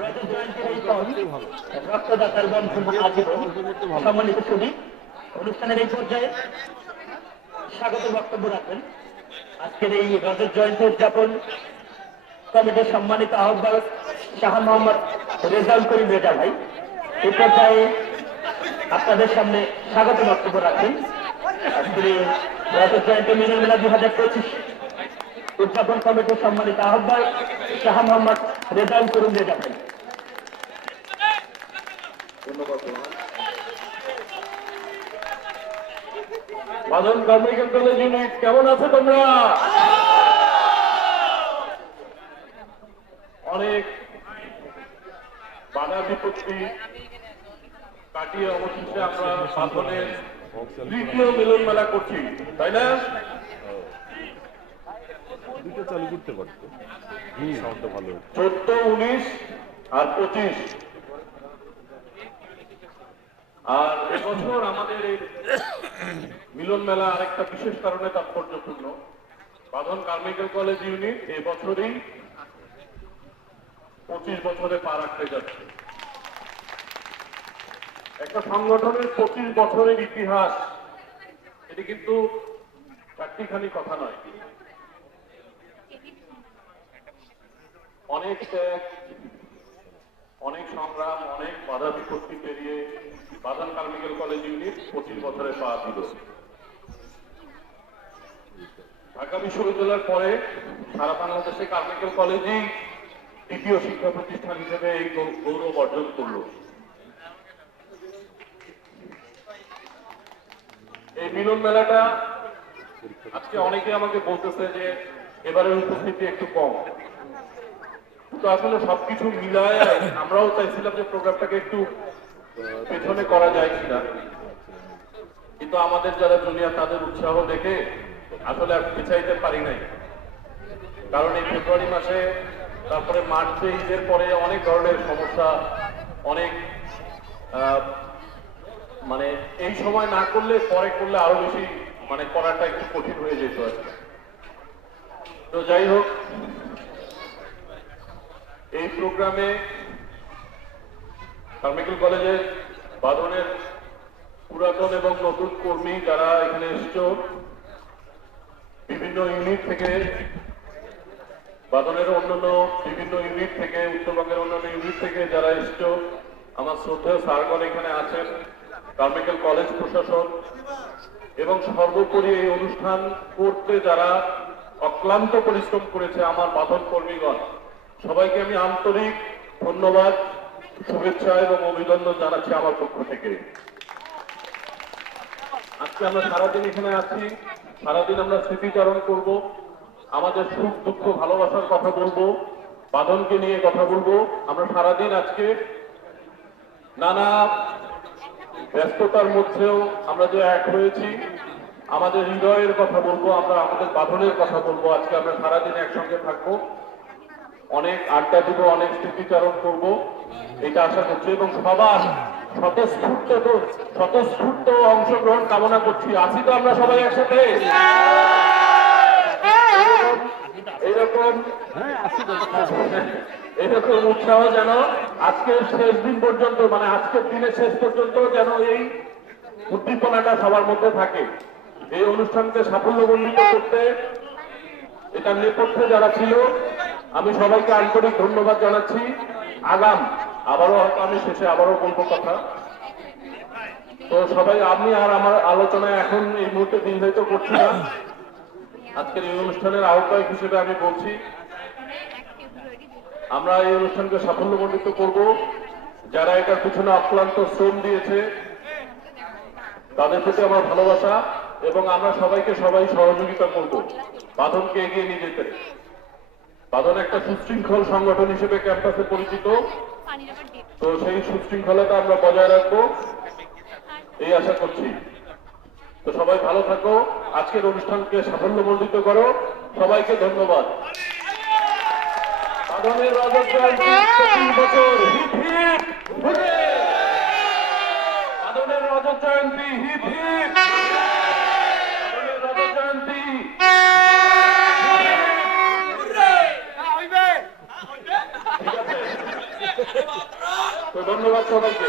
রজত জয়ন্তীর এই দল রক্তদাতার বন্ধন আজীবন সম্মানিত সুদী অনুষ্ঠানের এই পর্যায়ে স্বাগত বক্তব্য রাখবেন আজকের এই রজত জয়ন্তী উদযাপন কমিটির সম্মানিত আহ্বায়ক শাহ মোহাম্মদ রেজাউল করিম রেজা ভাই। এই পর্যায়ে আপনাদের সামনে স্বাগত বক্তব্য রাখবেন আজকের এই রজত জয়ন্তী মিলন মেলা 2025 উদযাপন কমিটির সম্মানিত আহ্বায়ক শাহ মোহাম্মদ রেজাউল করিম রেজা ভাই। ধন্যবাদ। বাঁধন কার্মিকেল কলেজ ইউনিট কেমন আছে তোমরা? অনেক বাধা বিপত্তি কাটিয়ে অবশেষে আমরা বাঁধনের তৃতীয় মিলন মেলা করছি, তাই না? দুটো চালু করতে পারতো, সাউন্ডটা ভালো। 14, 19 আর 25। আর এবছর আমাদের এই মিলন মেলা আরেকটা বিশেষ কারণে তাৎপর্যপূর্ণ। বাঁধন কার্মিকেল কলেজ ইউনিট এবছরই 25 বছরে পা রাখতে যাচ্ছে। একটা সংগঠনের 25 বছরের ইতিহাস, এটি কিন্তু চারটিখানি কথা নয়। অনেক ত্যাগ, অনেক সংগ্রাম, অনেক বাধা বিপত্তি পেরিয়ে বাঁধন কার্মিকেল কলেজ ইউনিট 25 বছরে পা দিল। ঢাকা বিশ্ববিদ্যালয়ের পরে সারা বাংলাদেশে কার্মিকেল কলেজই দ্বিতীয় শিক্ষা প্রতিষ্ঠান হিসেবে এই গৌরব অর্জন করল। এই মিলন মেলাটা আজকে অনেকে আমাকে বলতেছে যে এবারের উপস্থিতি একটু কম, তো আসলে সবকিছু মিলায় আমরাও চাইছিলাম যে প্রোগ্রামটাকে একটু পেছনে করা যায় কিনা, কিন্তু আমাদের যারা জুনিয়র তাদের উৎসাহ দেখে আসলে আর পিছাইতে পারি নাই। কারণ এই ফেব্রুয়ারি মাসে, তারপরে মার্চে ঈদের পরে অনেক ধরনের সমস্যা, অনেক মানে এই সময় না করলে পরে করলে আরো বেশি মানে করাটা একটু কঠিন হয়ে যেত আর কি। তো যাই হোক, এই প্রোগ্রামে কার্মিকেল কলেজের বাঁধনের পুরাতন এবং নতুন কর্মী যারা এখানে এসেছো, বিভিন্ন ইউনিট থেকে, বাঁধনের অন্যান্য বিভিন্ন ইউনিট থেকে, উত্তরবঙ্গের অন্যান্য ইউনিট থেকে যারা এসেছো, আমার শ্রদ্ধেয় স্যারগণ এখানে আছেন, কার্মিকেল কলেজ প্রশাসন এবং সর্বোপরি এই অনুষ্ঠান করতে যারা অক্লান্ত পরিশ্রম করেছে আমার বাঁধন কর্মীগণ, সবাইকে আমি আন্তরিক ধন্যবাদ, শুভেচ্ছা এবং অভিনন্দন জানাচ্ছি আমার পক্ষ থেকে। আজকে আমরা সারাদিন এখানে আছি, সারাদিন আমরা স্মৃতিচারণ করব, আমাদের সুখ দুঃখ ভালোবাসার কথা বলবো, বাঁধনকে নিয়ে কথা বলবো। আমরা সারাদিন আজকে নানা ব্যস্ততার মধ্যেও আমরা যে এক হয়েছি, আমাদের হৃদয়ের কথা বলবো, আমরা আমাদের বাঁধনের কথা বলবো। আজকে আমরা সারাদিন একসঙ্গে থাকবো, অনেক আড্ডা দিব, অনেক স্মৃতিচারণ করব, এটা আশা করছি এবং সবার স্বতঃস্ফূর্ত অংশগ্রহণ কামনা করছি। আছি তো আমরা সবাই একসাথে? এরকম উৎসাহ যেন আজকের শেষ দিন পর্যন্ত, মানে আজকের দিনের শেষ পর্যন্ত যেন এই উদ্দীপনাটা সবার মধ্যে থাকে। এই অনুষ্ঠানকে সাফল্যমণ্ডিত করতে এটা নেপথ্যে যারা ছিল, আমি সবাইকে আন্তরিক ধন্যবাদ জানাচ্ছি। আবারও হয়তো আমি শেষে আবারও বলবো কথা, তো সবাই, আমি আর আমার আলোচনায় এখন এই মুহূর্তে দীর্ঘায়িত করছি না। আজকের এই অনুষ্ঠানের আহ্বায়ক হিসেবে আমি বলছি, আমরা এই অনুষ্ঠানকে সাফল্যমণ্ডিত করব। যারা এটার পিছনে অক্লান্ত শ্রম দিয়েছে তাদের প্রতি আমার ভালোবাসা, এবং আমরা সবাইকে সহযোগিতা করব বাঁধনকে এগিয়ে নিয়ে যেতে। বাঁধন একটা সুশৃঙ্খল সংগঠন হিসেবে ক্যাম্পাসে পরিচিত, তো সেই সুশৃঙ্খলতা আমরা বজায় রাখবো এই আশা করছি। তো সবাই ভালো থাকো, আজকের অনুষ্ঠানকে সাফল্যমণ্ডিত করো, সবাইকে ধন্যবাদ। বাঁধনের রজত জয়ন্তী 25 বছর, হিপ হিপ হুররে! বাঁধনের রজত জয়ন্তী, হিপ হিপ! বাঁধনের রজত জয়ন্তী, ঠিক আছে? তো ধন্যবাদ সবাইকে।